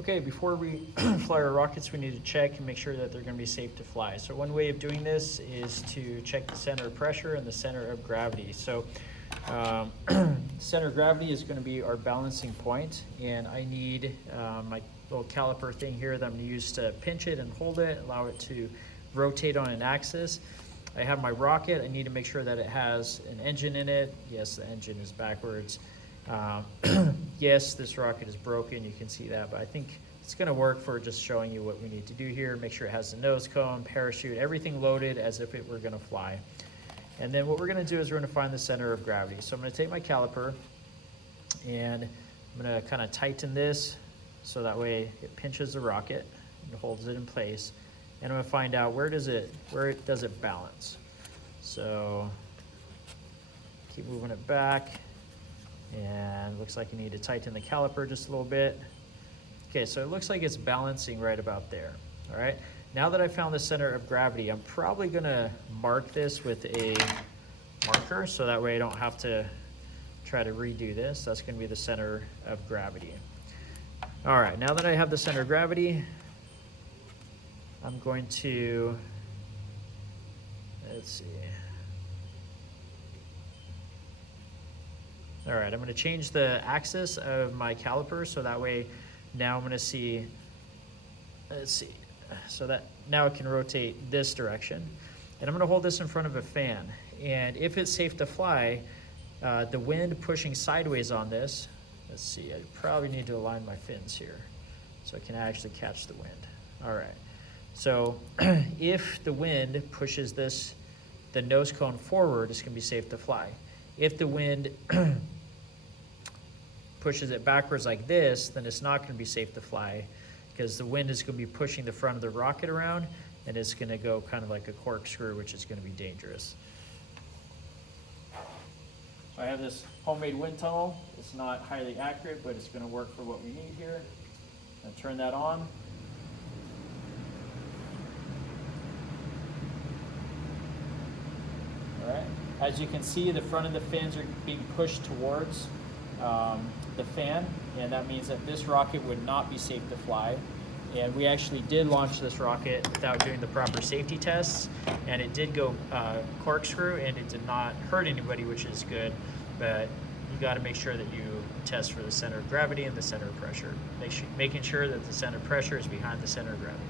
Okay, before we fly our rockets, we need to check and make sure that they're going to be safe to fly. So one way of doing this is to check the center of pressure and the center of gravity. So center of gravity is going to be our balancing point, and I need my little caliper thing here that I'm going to use to pinch it and hold it, allow it to rotate on an axis. I have my rocket. I need to make sure that it has an engine in it. Yes, the engine is backwards. Yes, this rocket is broken, you can see that, but I think it's going to work for just showing you what we need to do here. Make sure it has the nose cone, parachute, everything loaded as if it were going to fly. And then what we're going to do is we're going to find the center of gravity. So I'm going to take my caliper and I'm going to kind of tighten this so that way it pinches the rocket and holds it in place. And I'm going to find out where does it balance. So keep moving it back. And looks like you need to tighten the caliper just a little bit. Okay, so it looks like it's balancing right about there. All right, now that I found the center of gravity, I'm probably gonna mark this with a marker so that way I don't have to try to redo this. That's gonna be the center of gravity. All right, now that I have the center of gravity, I'm going to, let's see. All right, I'm going to change the axis of my caliper so that way now I'm going to see, let's see, so that now it can rotate this direction. And I'm going to hold this in front of a fan. And if it's safe to fly, the wind pushing sideways on this, let's see, I probably need to align my fins here so I can actually catch the wind. All right, so if the wind pushes the nose cone forward, it's going to be safe to fly. If the wind pushes it backwards like this, then it's not going to be safe to fly because the wind is going to be pushing the front of the rocket around and it's going to go kind of like a corkscrew, which is going to be dangerous. So I have this homemade wind tunnel. It's not highly accurate, but it's going to work for what we need here. I'll turn that on. All right. As you can see, the front of the fins are being pushed towards the fan, and that means that this rocket would not be safe to fly. And we actually did launch this rocket without doing the proper safety tests, and it did go corkscrew, and it did not hurt anybody, which is good. But you got to make sure that you test for the center of gravity and the center of pressure, making sure that the center of pressure is behind the center of gravity.